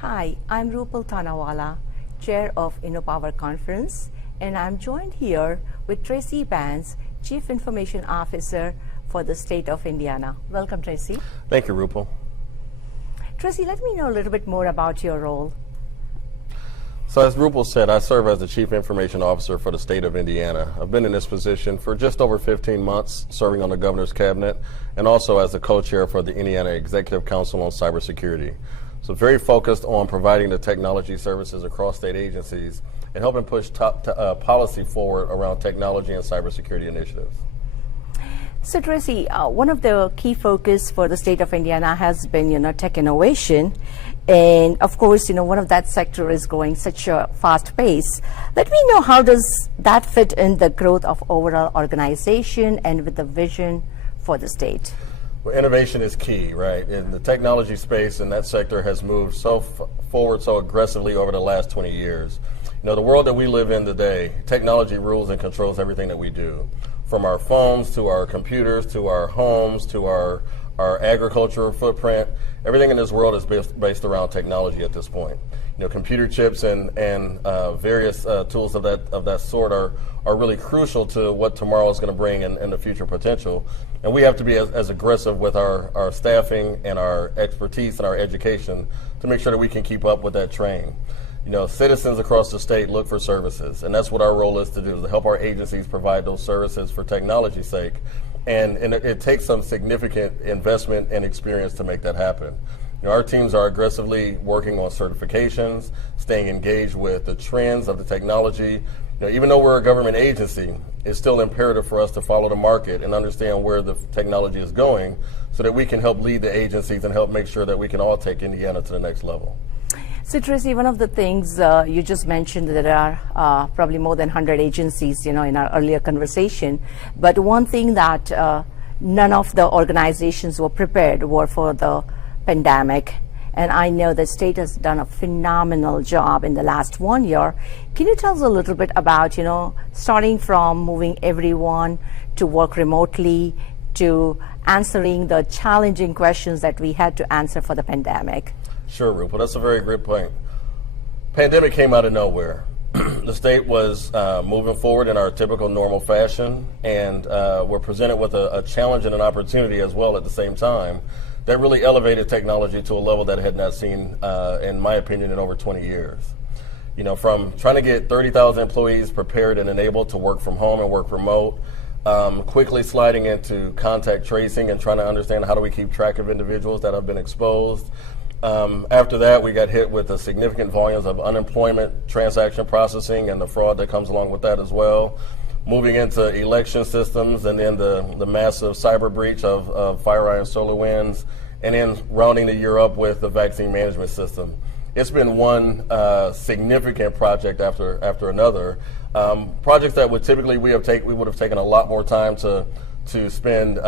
Hi, I'm Rupal Tanawala, Chair of InnoPower Conference, and I'm joined here with Tracy Barnes, Chief Information Officer for the state of Indiana. Welcome, Tracy. Thank you, Rupal. Tracy, let me know a little bit more about your role. So as Rupal said, I serve as the Chief Information Officer for the state of Indiana. I've been in this position for just over 15 months, serving on the Governor's Cabinet, and also as the co-chair for the Indiana Executive Council on Cybersecurity. So very focused on providing the technology services across state agencies and helping push policy forward around technology and cybersecurity initiatives. So Tracy, one of the key focus for the state of Indiana has been, tech innovation. And of course, one of that sector is growing such a fast pace. Let me know, how does that fit in the growth of overall organization and with the vision for the state? Well, innovation is key, right? And the technology space in that sector has moved so forward so aggressively over the last 20 years. The world that we live in today, technology rules and controls everything that we do. From our phones to our computers to our homes to our agricultural footprint, everything in this world is based around technology at this point. Computer chips and various tools of that sort are really crucial to what tomorrow is going to bring and the future potential. And we have to be as aggressive with our staffing and our expertise and our education to make sure that we can keep up with that train. Citizens across the state look for services, and that's what our role is to do, is to help our agencies provide those services for technology's sake. And it takes some significant investment and experience to make that happen. Our teams are aggressively working on certifications, staying engaged with the trends of the technology. Even though we're a government agency, it's still imperative for us to follow the market and understand where the technology is going so that we can help lead the agencies and help make sure that we can all take Indiana to the next level. So Tracy, one of the things you just mentioned, that there are probably more than 100 agencies, in our earlier conversation. But one thing that none of the organizations were prepared were for the pandemic. And I know the state has done a phenomenal job in the last 1 year. Can you tell us a little bit about, starting from moving everyone to work remotely to answering the challenging questions that we had to answer for the pandemic? Sure, Rupal. That's a very great point. Pandemic came out of nowhere. The state was moving forward in our typical normal fashion, and we're presented with a challenge and an opportunity as well at the same time that really elevated technology to a level that it had not seen, in my opinion, in over 20 years. From trying to get 30,000 employees prepared and enabled to work from home and work remote, quickly sliding into contact tracing and trying to understand how do we keep track of individuals that have been exposed. After that, we got hit with the significant volumes of unemployment transaction processing and the fraud that comes along with that as well. Moving into election systems, and then the massive cyber breach of FireEye and SolarWinds, and then rounding the year up with the vaccine management system. It's been one significant project after another. Projects that would typically we would have taken a lot more time to spend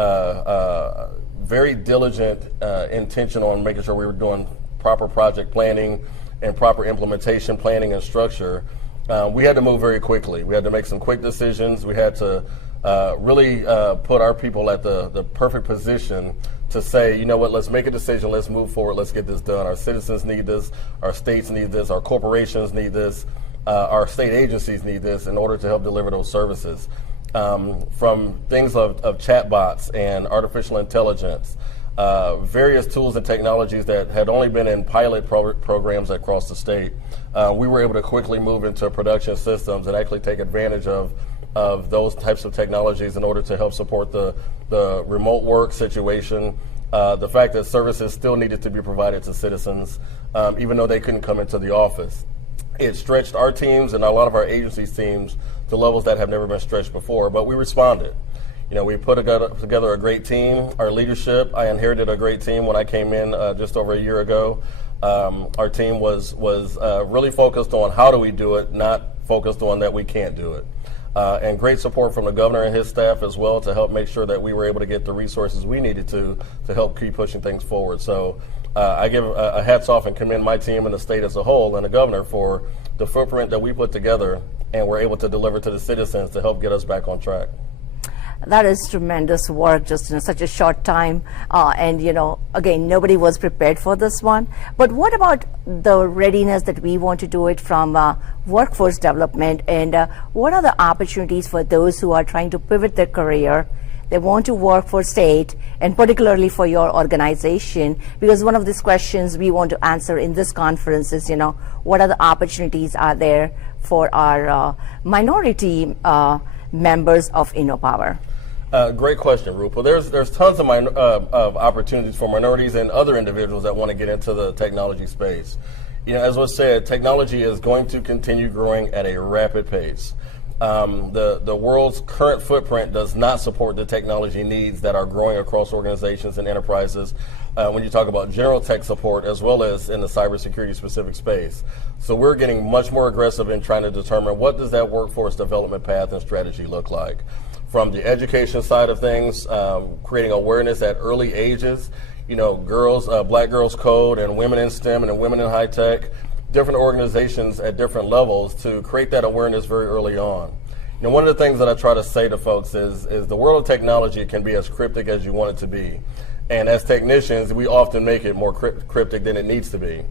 very diligent intention on making sure we were doing proper project planning and proper implementation planning and structure. We had to move very quickly. We had to make some quick decisions. We had to really put our people at the perfect position to say, let's make a decision, let's move forward, let's get this done. Our citizens need this, our states need this, our corporations need this, our state agencies need this in order to help deliver those services. From things of chatbots and artificial intelligence, various tools and technologies that had only been in pilot programs across the state. We were able to quickly move into production systems and actually take advantage of those types of technologies in order to help support the remote work situation, the fact that services still needed to be provided to citizens, even though they couldn't come into the office. It stretched our teams and a lot of our agencies' teams to levels that have never been stretched before, but we responded. We put together a great team. Our leadership, I inherited a great team when I came in just over a year ago. Our team was really focused on how do we do it, not focused on that we can't do it. And great support from the governor and his staff as well to help make sure that we were able to get the resources we needed to help keep pushing things forward. So I give a hats off and commend my team and the state as a whole and the governor for the footprint that we put together and we're able to deliver to the citizens to help get us back on track. that is tremendous work just in such a short time. And, again, nobody was prepared for this one. But what about the readiness that we want to do it from workforce development? And what are the opportunities for those who are trying to pivot their career? They want to work for state, and particularly for your organization, because one of these questions we want to answer in this conference is, what are the opportunities are there for our minority members of InnoPower? Great question, Rupa. There's tons of opportunities for minorities and other individuals that want to get into the technology space. As was said, technology is going to continue growing at a rapid pace. The world's current footprint does not support the technology needs that are growing across organizations and enterprises when you talk about general tech support as well as in the cybersecurity specific space. So we're getting much more aggressive in trying to determine what does that workforce development path and strategy look like. From the education side of things, creating awareness at early ages, girls, Black Girls Code and women in STEM and women in high tech, different organizations at different levels to create that awareness very early on. One of the things that I try to say to folks is the world of technology can be as cryptic as you want it to be. And as technicians, we often make it more cryptic than it needs to be.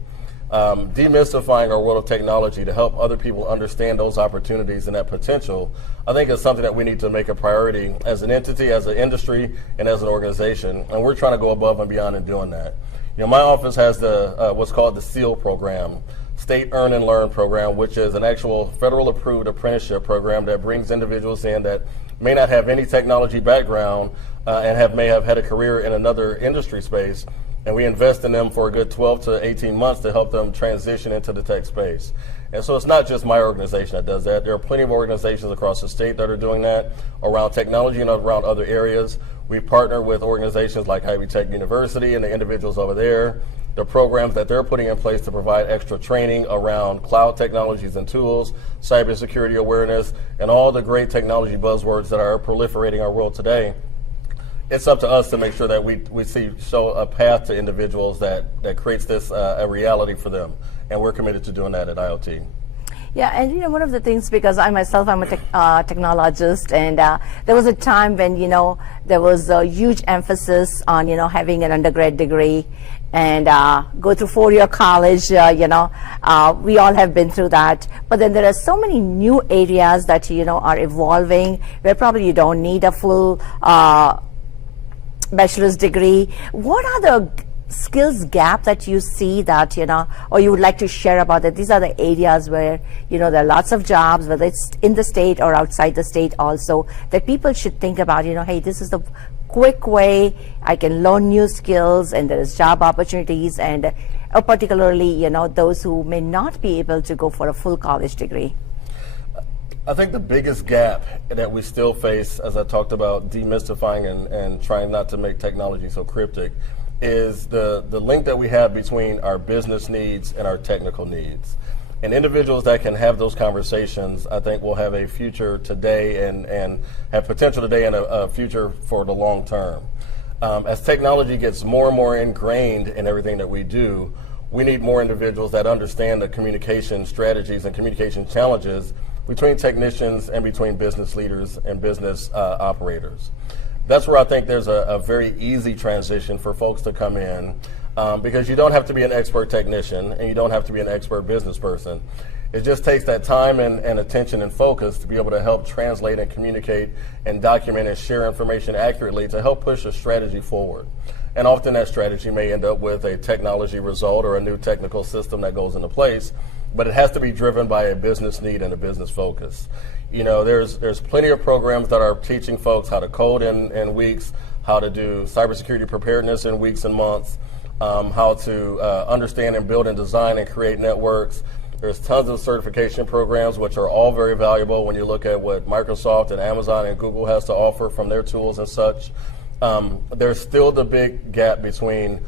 Demystifying our world of technology to help other people understand those opportunities and that potential, I think is something that we need to make a priority as an entity, as an industry, and as an organization. And we're trying to go above and beyond in doing that. My office has the what's called the SEAL program, State Earn and Learn program, which is an actual federal approved apprenticeship program that brings individuals in that may not have any technology background and may have had a career in another industry space. And we invest in them for a good 12 to 18 months to help them transition into the tech space. And so it's not just my organization that does that. There are plenty of organizations across the state that are doing that around technology and around other areas. We partner with organizations like Ivy Tech University and the individuals over there, the programs that they're putting in place to provide extra training around cloud technologies and tools, cybersecurity awareness, and all the great technology buzzwords that are proliferating our world today. It's up to us to make sure that we show a path to individuals that creates this a reality for them. And we're committed to doing that at IoT. Yeah, and one of the things, because I'm a technologist, and there was a time when, there was a huge emphasis on, having an undergrad degree and go through 4-year college, we all have been through that. But then there are so many new areas that, are evolving where probably you don't need a full bachelor's degree. What are the skills gap that you see that, or you would like to share about that? These are the areas where, there are lots of jobs, whether it's in the state or outside the state also, that people should think about, hey, this is the quick way I can learn new skills, and there is job opportunities, and particularly, those who may not be able to go for a full college degree. I think the biggest gap that we still face, as I talked about demystifying and trying not to make technology so cryptic, is the link that we have between our business needs and our technical needs. And individuals that can have those conversations, I think, will have a future today and have potential today and a future for the long term. As technology gets more and more ingrained in everything that we do, we need more individuals that understand the communication strategies and communication challenges between technicians and between business leaders and business operators. That's where I think there's a very easy transition for folks to come in because you don't have to be an expert technician and you don't have to be an expert business person. It just takes that time and attention and focus to be able to help translate and communicate and document and share information accurately to help push a strategy forward. And often that strategy may end up with a technology result or a new technical system that goes into place, but it has to be driven by a business need and a business focus. There's plenty of programs that are teaching folks how to code in weeks, how to do cybersecurity preparedness in weeks and months, how to understand and build and design and create networks. There's tons of certification programs which are all very valuable when you look at what Microsoft and Amazon and Google has to offer from their tools and such. There's still the big gap between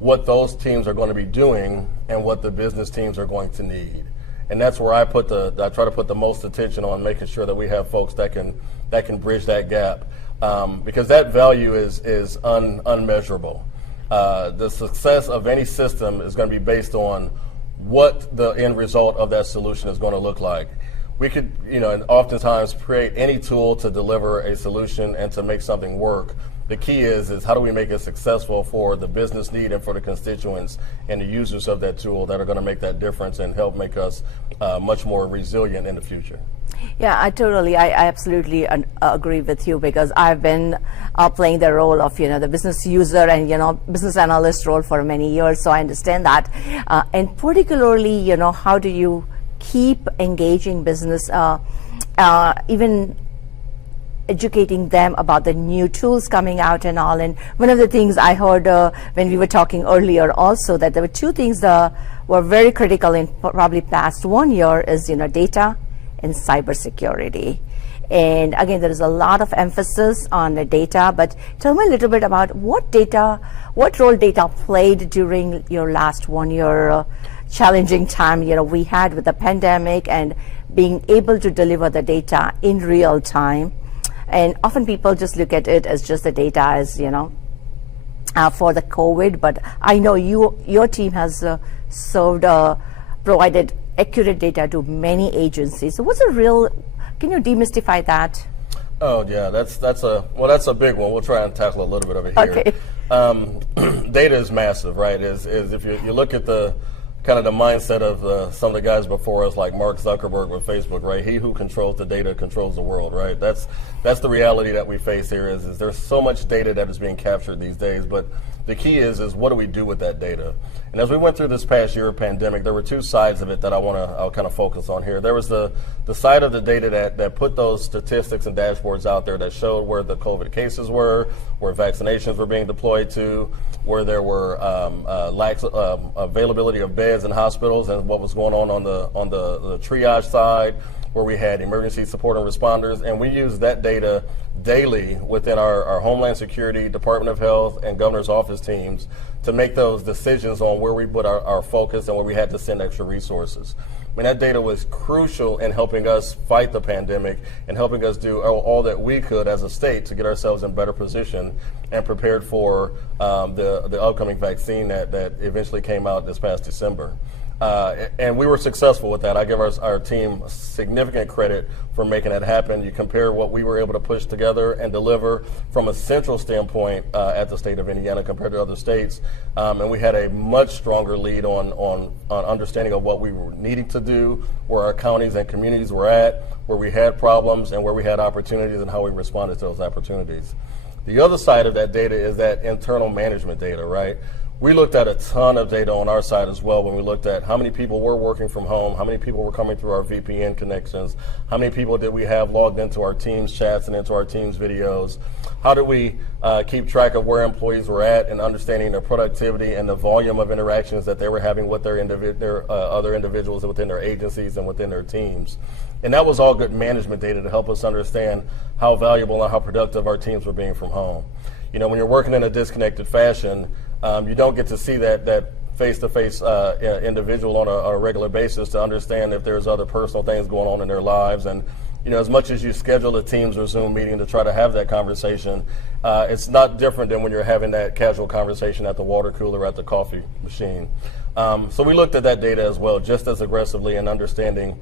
what those teams are going to be doing and what the business teams are going to need. And that's where I try to put the most attention on making sure that we have folks that can bridge that gap, because that value is unmeasurable. The success of any system is going to be based on what the end result of that solution is going to look like. we could, and oftentimes create any tool to deliver a solution and to make something work. The key is how do we make it successful for the business need and for the constituents and the users of that tool that are going to make that difference and help make us much more resilient in the future. Yeah, I absolutely agree with you, because I've been playing the role of, the business user and, business analyst role for many years, so I understand that. And particularly, how do you keep engaging business, even educating them about the new tools coming out and all. And one of the things I heard when we were talking earlier also, that there were two things that were very critical in probably past 1 year is, data and cybersecurity. And again, there is a lot of emphasis on the data, but tell me a little bit about what role data played during your last 1 year challenging time, we had with the pandemic and being able to deliver the data in real time. And often people just look at it as just the data as, for the COVID, but I know your team has provided accurate data to many agencies. So can you demystify that? Oh yeah, that's a big one. We'll try and tackle a little bit of it here. Okay. Data is massive, right? Is if you look at the kind of the mindset of some of the guys before us, like Mark Zuckerberg with Facebook, right? He who controls the data controls the world, right? That's the reality that we face here. Is there's so much data that is being captured these days, but the key is what do we do with that data? And as we went through this past year of pandemic, there were two sides of it that I'll kind of focus on here. There was the side of the data that put those statistics and dashboards out there that showed where the COVID cases were, where vaccinations were being deployed to, where there were lack availability of beds in hospitals, and what was going on the triage side, where we had emergency support and responders. And we used that data daily within our Homeland Security, Department of Health, and Governor's Office teams to make those decisions on where we put our focus and where we had to send extra resources. I mean, that data was crucial in helping us fight the pandemic and helping us do all that we could as a state to get ourselves in better position and prepared for the upcoming vaccine that eventually came out this past December. And we were successful with that. I give our team significant credit for making that happen. You compare what we were able to push together and deliver from a central standpoint at the state of Indiana compared to other states, and we had a much stronger lead on understanding of what we were needing to do, where our counties and communities were at, where we had problems and where we had opportunities, and how we responded to those opportunities. The other side of that data is that internal management data, right? We looked at a ton of data on our side as well when we looked at how many people were working from home, how many people were coming through our VPN connections, how many people did we have logged into our Teams chats and into our Teams videos, how did we keep track of where employees were at and understanding their productivity and the volume of interactions that they were having with their other individuals within their agencies and within their teams. And that was all good management data to help us understand how valuable and how productive our teams were being from home. When you're working in a disconnected fashion, you don't get to see that face-to-face individual on a regular basis to understand if there's other personal things going on in their lives. And as much as you schedule a Teams or Zoom meeting to try to have that conversation, it's not different than when you're having that casual conversation at the water cooler or at the coffee machine. So we looked at that data as well, just as aggressively in understanding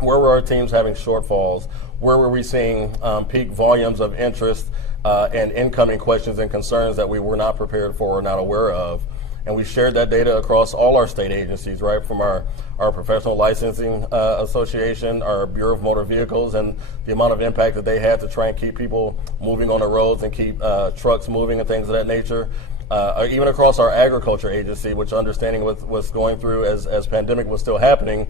where were our teams having shortfalls, where were we seeing peak volumes of interest and incoming questions and concerns that we were not prepared for or not aware of. And we shared that data across all our state agencies, right, from our Professional Licensing Association, our Bureau of Motor Vehicles, and the amount of impact that they had to try and keep people moving on the roads and keep trucks moving and things of that nature. Even across our agriculture agency, which understanding what's going through as pandemic was still happening,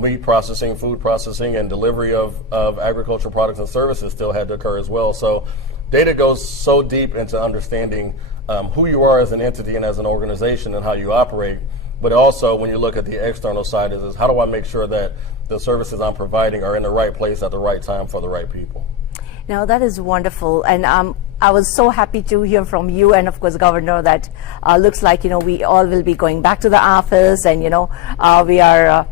meat processing, food processing, and delivery of agricultural products and services still had to occur as well. So data goes so deep into understanding who you are as an entity and as an organization and how you operate. But also, when you look at the external side, is how do I make sure that the services I'm providing are in the right place at the right time for the right people? Now, that is wonderful. And I was so happy to hear from you and, of course, Governor, that looks like, we all will be going back to the office and, we are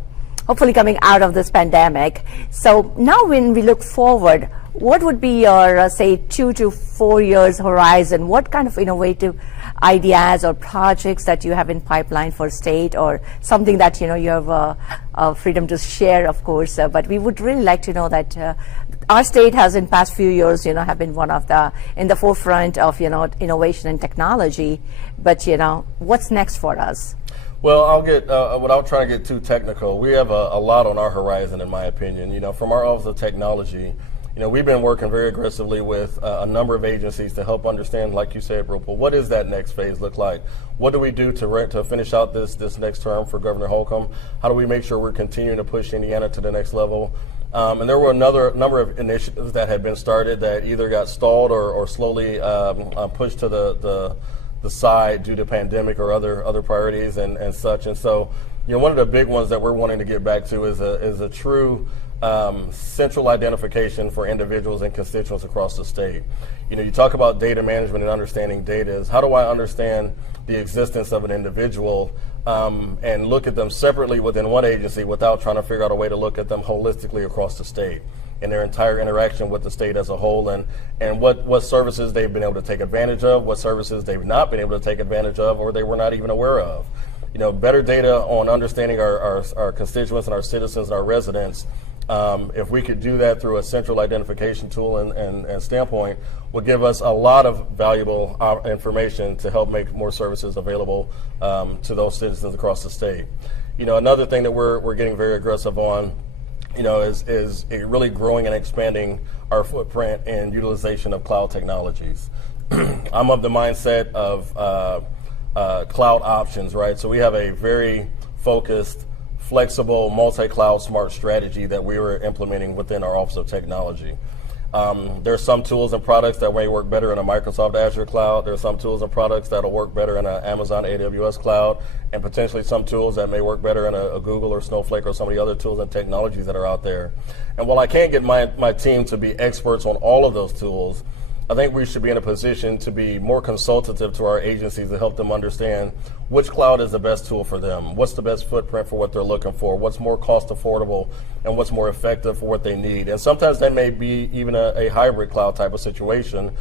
hopefully coming out of this pandemic. So now when we look forward, what would be your, say, 2 to 4 years horizon? What kind of innovative ideas or projects that you have in pipeline for state, or something that you have freedom to share, of course. But we would really like to know that our state has, in past few years, have been one of in the forefront of innovation and technology. But what's next for us? Well, I'll get without trying to get too technical. We have a lot on our horizon, in my opinion. From our Office of Technology, we've been working very aggressively with a number of agencies to help understand, like you said, Rupal, what does that next phase look like? What do we do to finish out this next term for Governor Holcomb? How do we make sure we're continuing to push Indiana to the next level? And there were number of initiatives that had been started that either got stalled or slowly pushed to the side due to pandemic or other priorities and such. And so, one of the big ones that we're wanting to get back to is a true central identification for individuals and constituents across the state. You talk about data management and understanding data. Is how do I understand the existence of an individual and look at them separately within one agency without trying to figure out a way to look at them holistically across the state and their entire interaction with the state as a whole, and what services they've been able to take advantage of, what services they've not been able to take advantage of, or they were not even aware of. Better data on understanding our constituents and our citizens and our residents. If we could do that through a central identification tool and standpoint, would give us a lot of valuable information to help make more services available to those citizens across the state. Another thing that we're getting very aggressive on, is really growing and expanding our footprint and utilization of cloud technologies. I'm of the mindset of cloud options, right? So we have a very focused, flexible, multi-cloud smart strategy that we were implementing within our Office of Technology. There are some tools and products that may work better in a Microsoft Azure cloud. There are some tools and products that will work better in an Amazon AWS cloud, and potentially some tools that may work better in a Google or Snowflake or some of the other tools and technologies that are out there. And while I can't get my team to be experts on all of those tools, I think we should be in a position to be more consultative to our agencies to help them understand which cloud is the best tool for them, what's the best footprint for what they're looking for, what's more cost affordable, and what's more effective for what they need. And sometimes that may be even a hybrid cloud type of situation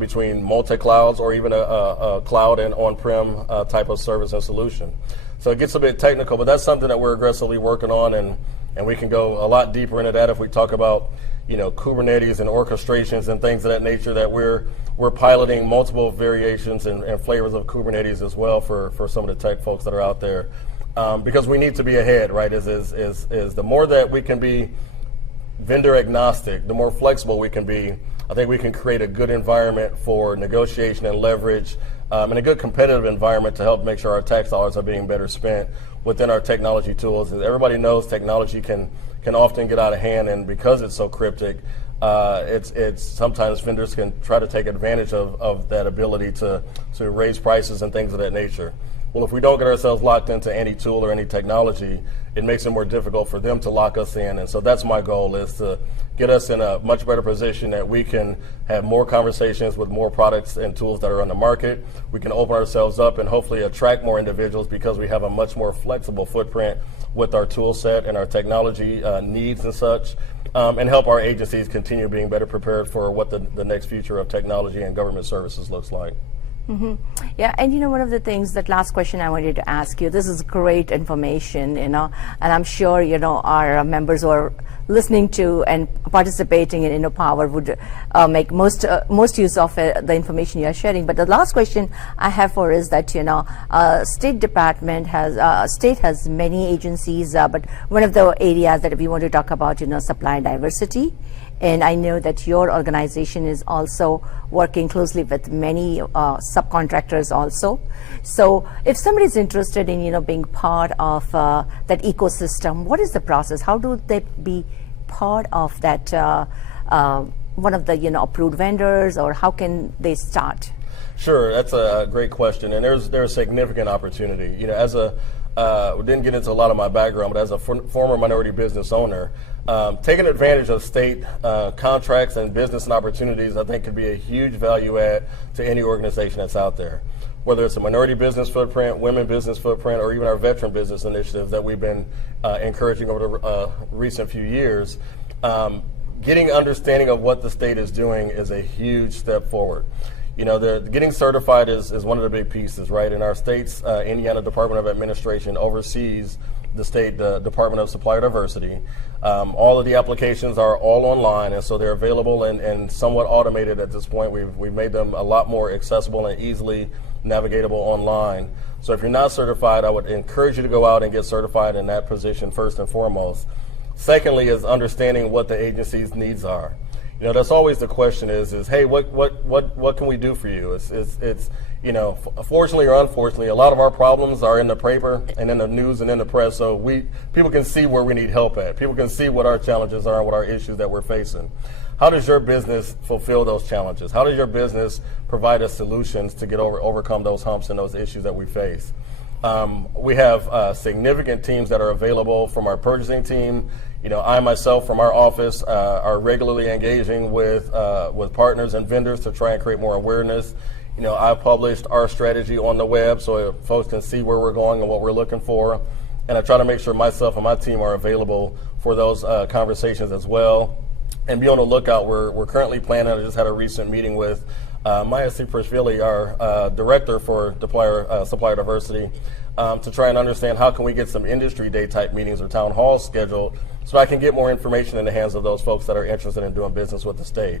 between multi-clouds or even a cloud and on-prem type of service and solution. So it gets a bit technical, but that's something that we're aggressively working on, and we can go a lot deeper into that if we talk about Kubernetes and orchestrations and things of that nature, that we're piloting multiple variations and flavors of Kubernetes as well for some of the tech folks that are out there, because we need to be ahead, right? Is the more that we can be vendor agnostic, the more flexible we can be. I think we can create a good environment for negotiation and leverage, and a good competitive environment to help make sure our tax dollars are being better spent within our technology tools. As everybody knows, technology can often get out of hand, and because it's so cryptic, it's sometimes vendors can try to take advantage of that ability to raise prices and things of that nature. Well, if we don't get ourselves locked into any tool or any technology, it makes it more difficult for them to lock us in. And so that's my goal, is to get us in a much better position that we can have more conversations with more products and tools that are on the market. We can open ourselves up and hopefully attract more individuals because we have a much more flexible footprint with our tool set and our technology needs and such, and help our agencies continue being better prepared for what the next future of technology and government services looks like. Mm-hmm. Yeah, and one of the things, that last question I wanted to ask you, this is great information, and I'm sure, our members who are listening to and participating in InnoPower would make most use of the information you are sharing. But the last question I have for is that, State Department state has many agencies, but one of the areas that we want to talk about, supply diversity. And I know that your organization is also working closely with many subcontractors also. So if somebody is interested in, being part of that ecosystem, what is the process? How do they be part of that, one of the, approved vendors, or how can they start? Sure, that's a great question. And there's significant opportunity. We didn't get into a lot of my background, but as a former minority business owner, taking advantage of state contracts and business and opportunities, I think, could be a huge value add to any organization that's out there. Whether it's a minority business footprint, women business footprint, or even our veteran business initiatives that we've been encouraging over the recent few years, getting understanding of what the state is doing is a huge step forward. Getting certified is one of the big pieces, right? In our state's Indiana Department of Administration oversees the state Department of Supplier Diversity. All of the applications are all online, and so they're available and somewhat automated at this point. We've made them a lot more accessible and easily navigatable online. So if you're not certified, I would encourage you to go out and get certified in that position first and foremost. Secondly is understanding what the agency's needs are. That's always the question is hey, what can we do for you? It's fortunately or unfortunately, a lot of our problems are in the paper and in the news and in the press, so people can see where we need help at. People can see what our challenges are and what our issues that we're facing. How does your business fulfill those challenges? How does your business provide us solutions to overcome those humps and those issues that we face? We have significant teams that are available from our purchasing team. I myself from our office are regularly engaging with partners and vendors to try and create more awareness. I've published our strategy on the web so folks can see where we're going and what we're looking for. And I try to make sure myself and my team are available for those conversations as well. And be on the lookout. We're currently planning, I just had a recent meeting with Maya Ciprashvili, our director for supplier diversity, to try and understand how can we get some industry day type meetings or town halls scheduled so I can get more information in the hands of those folks that are interested in doing business with the state.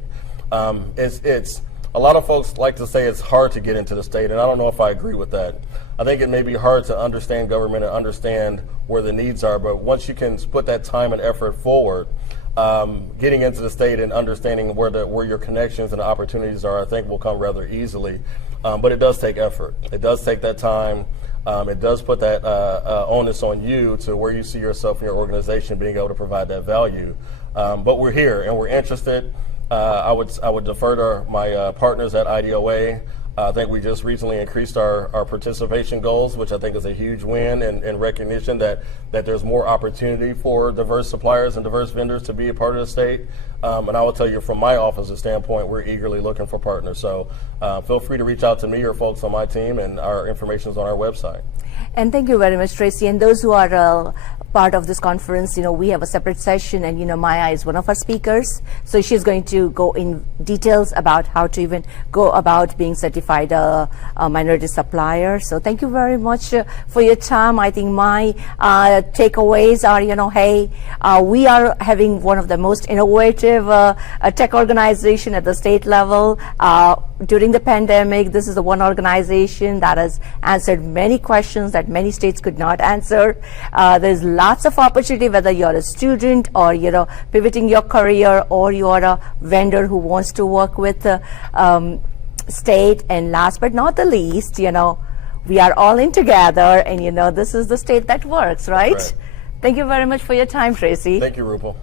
It's a lot of folks like to say it's hard to get into the state, and I don't know if I agree with that. I think it may be hard to understand government and understand where the needs are, but once you can put that time and effort forward, getting into the state and understanding where your connections and opportunities are, I think will come rather easily. But it does take effort. It does take that time. It does put that onus on you to where you see yourself in your organization being able to provide that value. But we're here and we're interested. I would defer to my partners at IDOA. I think we just recently increased our participation goals, which I think is a huge win and recognition that there's more opportunity for diverse suppliers and diverse vendors to be a part of the state. And I will tell you from my office's standpoint, we're eagerly looking for partners. So feel free to reach out to me or folks on my team, and our information is on our website. And thank you very much, Tracy. And those who are part of this conference, we have a separate session, and Maya is one of our speakers. So she's going to go in details about how to even go about being certified a minority supplier. So thank you very much for your time. I think my takeaways are, hey, we are having one of the most innovative tech organization at the state level. During the pandemic, this is the one organization that has answered many questions that many states could not answer. There's lots of opportunity, whether you're a student or pivoting your career, or you are a vendor who wants to work with the state. And last but not the least, we are all in together, and this is the state that works, right? Right. Thank you very much for your time, Tracy. Thank you, Rupal.